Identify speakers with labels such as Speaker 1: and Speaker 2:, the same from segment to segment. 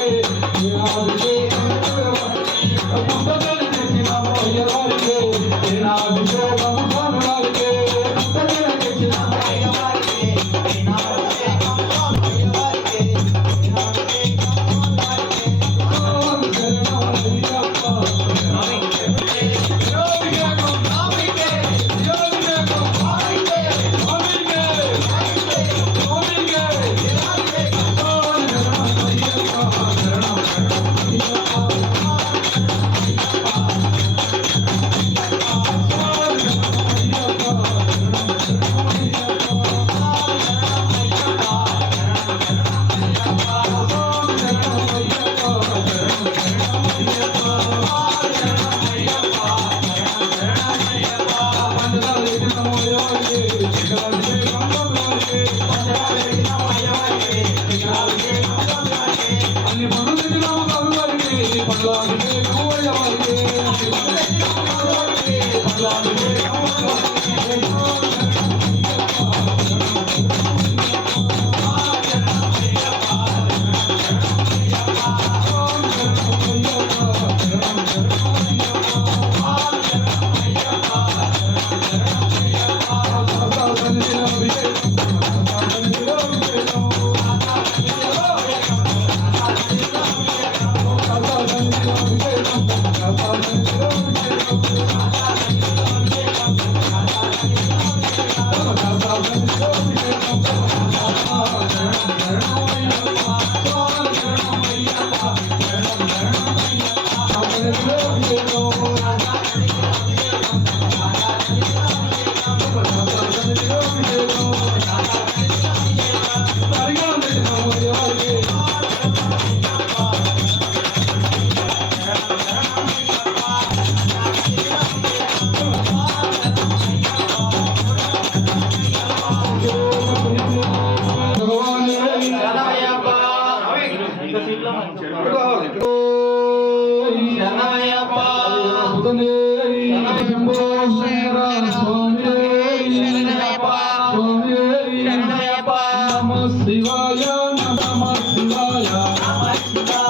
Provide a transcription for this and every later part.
Speaker 1: Yeah. Himalaya.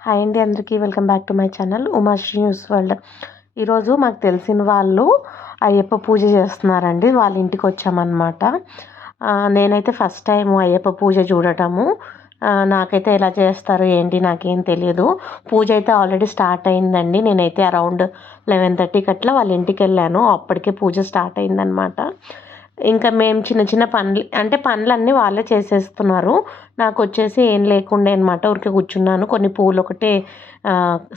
Speaker 2: Hi అండి అందరికీ welcome back to my channel Umashri news world. ఈరోజు మాకు తెలిసిన వాళ్ళు అయ్యప్ప పూజ చేస్తున్నారండి వాళ్ళ ఇంటికి వచ్చామన్నమాట. నేనైతే ఫస్ట్ టైం అయ్యప్ప పూజ చూడటము. నాకైతే ఎలా చేస్తారు ఏంటి నాకేం తెలియదు పూజ అయితే ఆల్రెడీ స్టార్ట్ అయిందండి. నేనైతే అరౌండ్ లెవెన్ థర్టీకి అట్లా వాళ్ళ ఇంటికి వెళ్ళాను. అప్పటికే పూజ స్టార్ట్ అయిందనమాట ఇంకా మేము చిన్న చిన్న పనులు అంటే పనులన్నీ వాళ్ళే చేసేస్తున్నారు. నాకు వచ్చేసి ఏం లేకుండే అనమాట ఊరికే కూర్చున్నాను. కొన్ని పూలు ఒకటే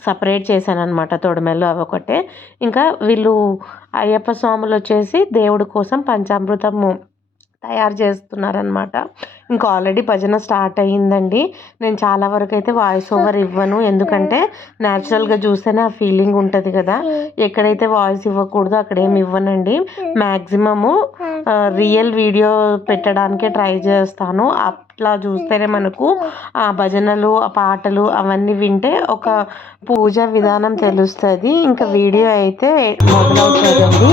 Speaker 2: సపరేట్ చేశాను అనమాట తొడమెలు అవి ఒకటే. ఇంకా వీళ్ళు అయ్యప్ప స్వాములు వచ్చేసి దేవుడి కోసం పంచామృతము తయారు చేస్తున్నారనమాట ఇంకా ఆల్రెడీ భజన స్టార్ట్ అయ్యిందండి. నేను చాలా వరకు అయితే వాయిస్ ఓవర్ ఇవ్వను. ఎందుకంటే న్యాచురల్గా చూస్తేనే ఆ ఫీలింగ్ ఉంటుంది కదా. ఎక్కడైతే వాయిస్ ఇవ్వకూడదో అక్కడ ఏమి ఇవ్వనండి. మ్యాక్సిమము రియల్ వీడియో పెట్టడానికే ట్రై చేస్తాను. అట్లా చూస్తేనే మనకు ఆ భజనలు ఆ పాటలు అవన్నీ వింటే ఒక పూజ విధానం తెలుస్తుంది. ఇంకా వీడియో అయితే మొదలవుతుందండి.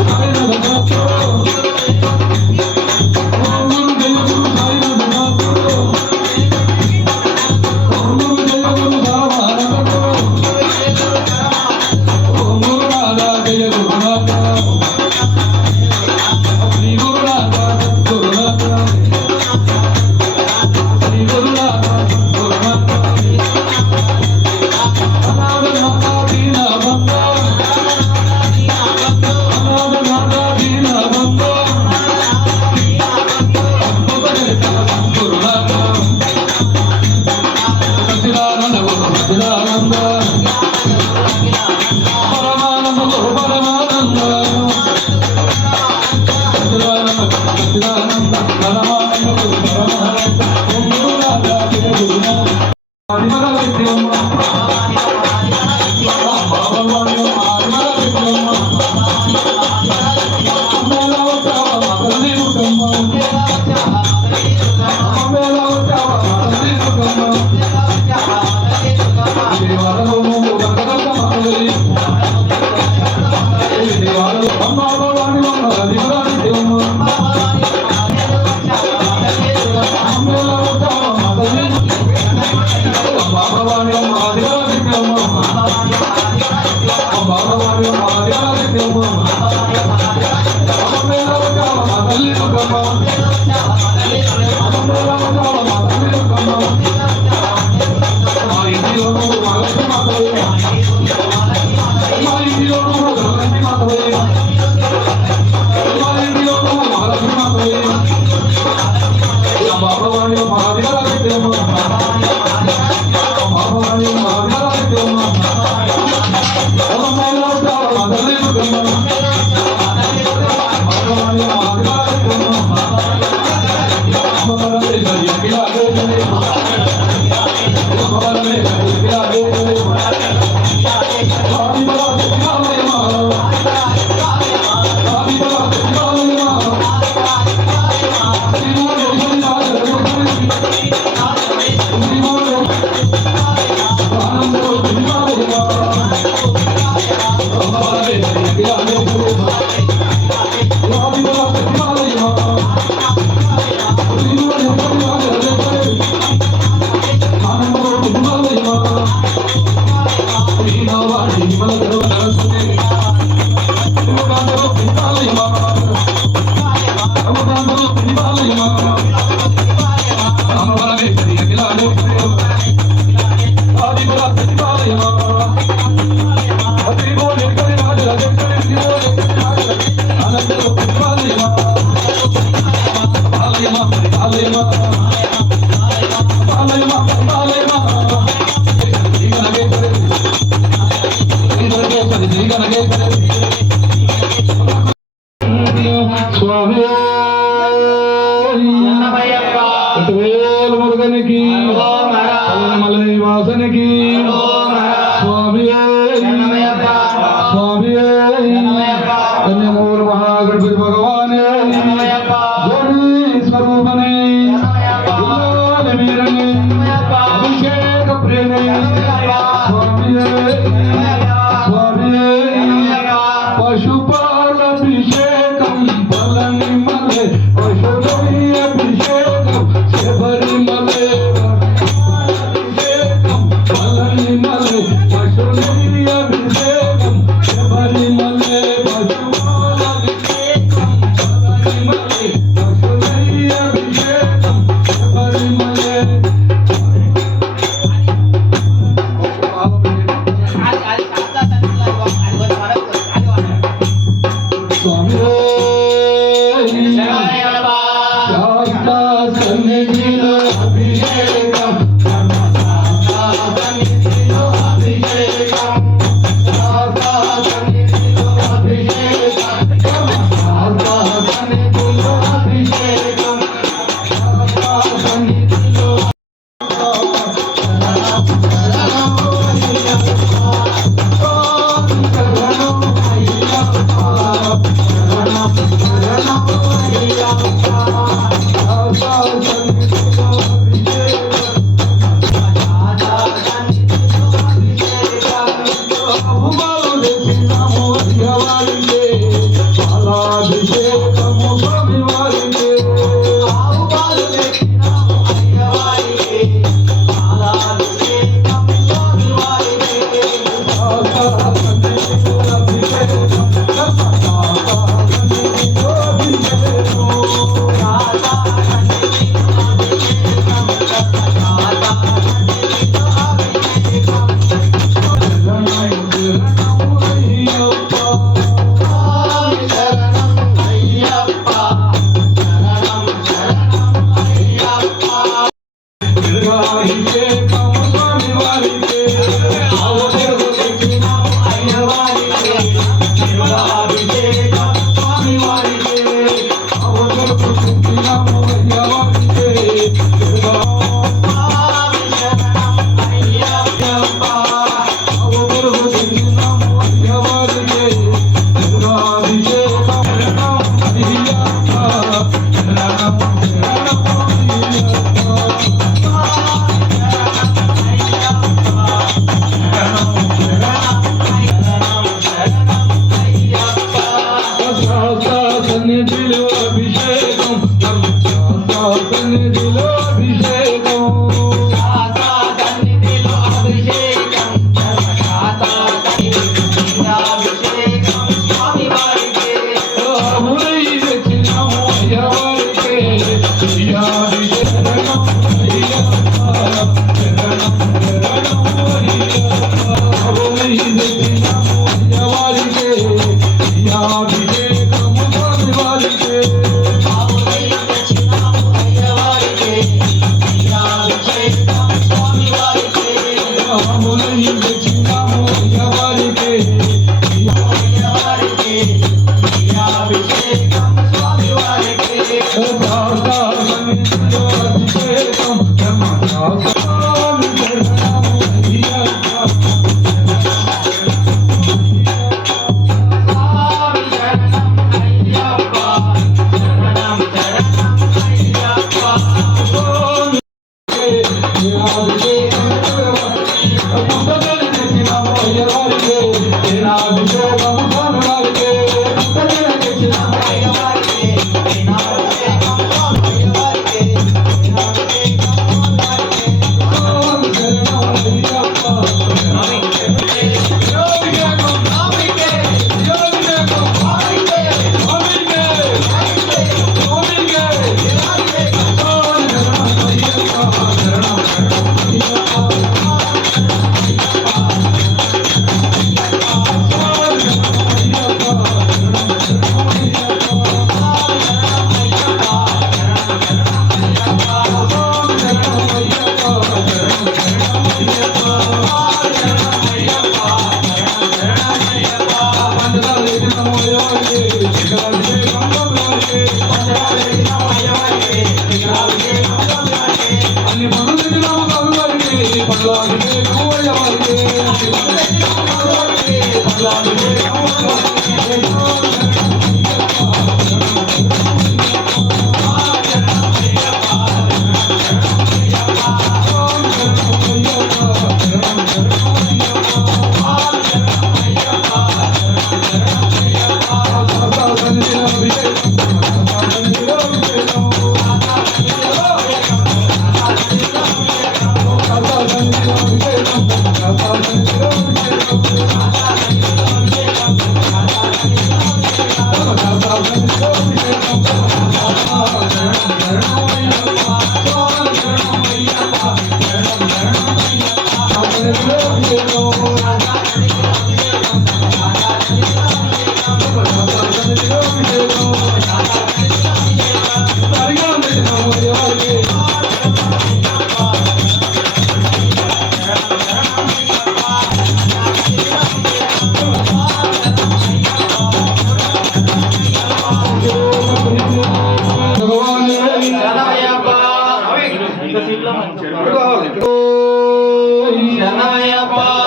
Speaker 1: يا بابا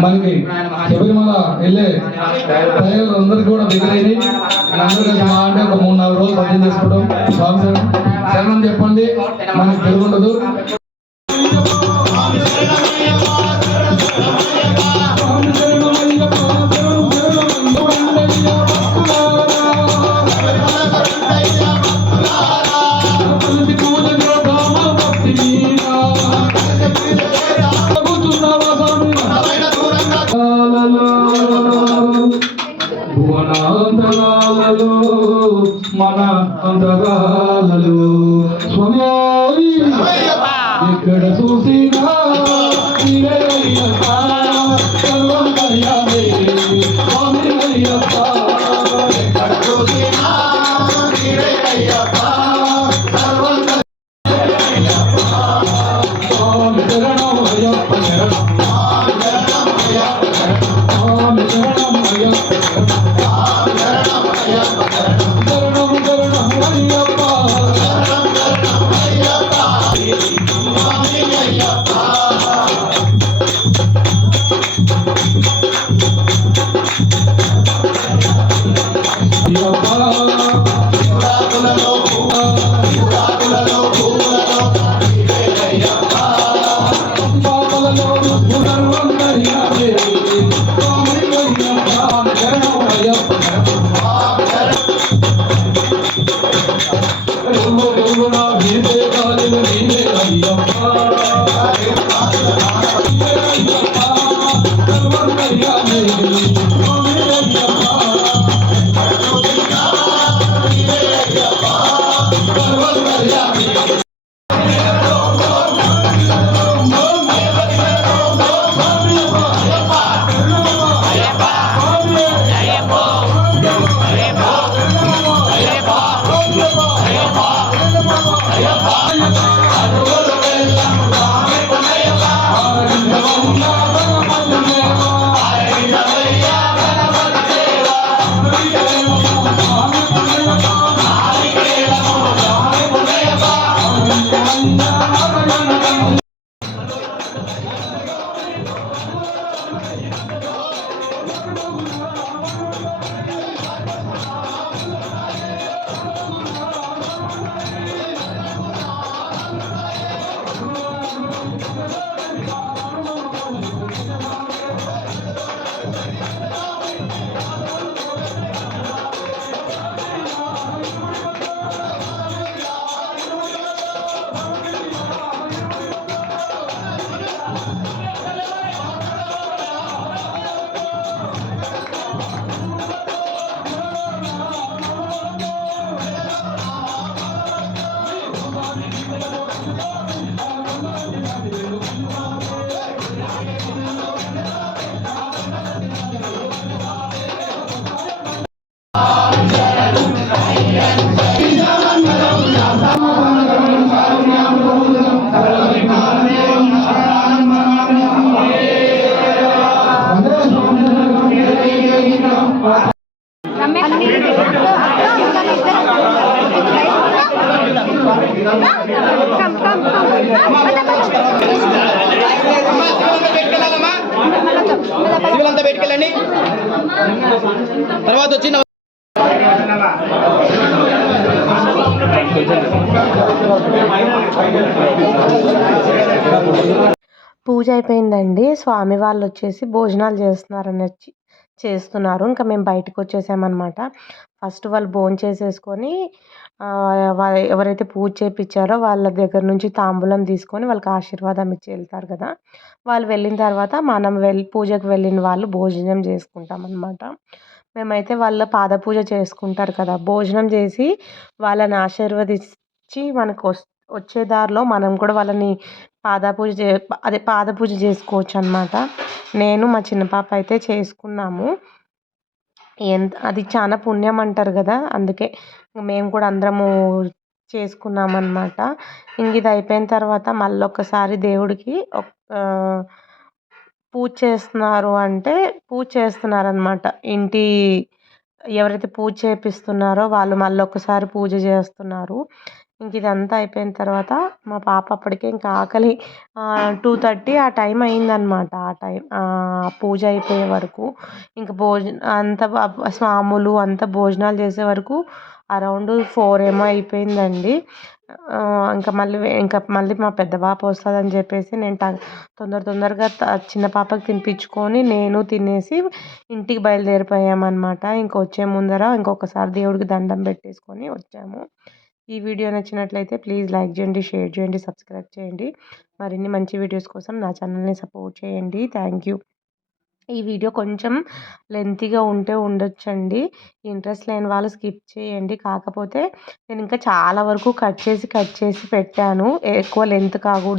Speaker 1: మనకి శబరిమల వెళ్ళే ప్రజలు అందరికీ కూడా దగ్గరైంది అందరూ మా అంటే ఒక మూడు నాలుగు రోజులు భజన చేసుకోవడం స్వామి శరణం చెప్పండి మనకి తెలుగుండదు 不怕。స్వామి వాళ్ళు వచ్చేసి భోజనాలు చేస్తున్నారని వచ్చి చేస్తున్నారు. ఇంకా మేము బయటకు వచ్చేసామన్నమాట ఫస్ట్ వాళ్ళు భోజనం చేసేసుకొని ఎవరైతే పూజ చేయించారో వాళ్ళ దగ్గర నుంచి తాంబూలం తీసుకొని వాళ్ళకి ఆశీర్వాదం ఇచ్చి వెళ్తారు కదా. వాళ్ళు వెళ్ళిన తర్వాత మనం వెళ్ళి పూజకు వెళ్ళిన వాళ్ళు భోజనం చేసుకుంటాం అనమాట మేమైతే వాళ్ళ పాద పూజ చేసుకుంటారు కదా. భోజనం చేసి వాళ్ళని ఆశీర్వదించి మనకు వస్ వచ్చే దారిలో మనం కూడా వాళ్ళని పాదపూజ చే అదే పాదపూజ చేసుకోవచ్చు అనమాట నేను మా చిన్న పాప అయితే చేసుకున్నాము. ఎంత అది చాలా పుణ్యం అంటారు కదా అందుకే మేము కూడా అందరము చేసుకున్నాం అనమాట ఇంక ఇది అయిపోయిన తర్వాత మళ్ళీ ఒక్కసారి దేవుడికి పూజ చేస్తున్నారు అంటే పూజ చేస్తున్నారు అనమాట ఇంటి ఎవరైతే పూజ చేపిస్తున్నారో వాళ్ళు మళ్ళీ ఒకసారి పూజ చేస్తున్నారు. ఇంక ఇదంతా అయిపోయిన తర్వాత మా పాప అప్పటికే ఇంకా ఆకలి టూ థర్టీ ఆ టైం అయిందనమాట ఆ టైం పూజ అయిపోయే వరకు ఇంక భోజన అంత స్వాములు అంతా భోజనాలు చేసే వరకు అరౌండ్ ఫోర్ ఏమో అయిపోయిందండి. ఇంకా మళ్ళీ ఇంకా మళ్ళీ మా పెద్ద పాప వస్తుందని చెప్పేసి నేను తొందర తొందరగా చిన్న పాపకి తినిపించుకొని నేను తినేసి ఇంటికి బయలుదేరిపోయామన్నమాట. ఇంక వచ్చే ముందర ఇంకొకసారి దేవుడికి దండం పెట్టేసుకొని వచ్చాము. ఈ వీడియో నచ్చినట్లయితే ప్లీజ్ లైక్ చేయండి షేర్ చేయండి సబ్స్క్రైబ్ చేయండి. మరిన్ని మంచి వీడియోస్ కోసం నా ఛానల్ని సపోర్ట్ చేయండి. Thank you. ఈ వీడియో కొంచెం లెంతీగా ఉంటే ఉండొచ్చండి. ఇంట్రెస్ట్ లేని వాళ్ళు స్కిప్ చేయండి. కాకపోతే నేను ఇంకా చాలా వరకు కట్ చేసి కట్ చేసి పెట్టాను. ఎక్కువ లెంత్ కాకూడదు.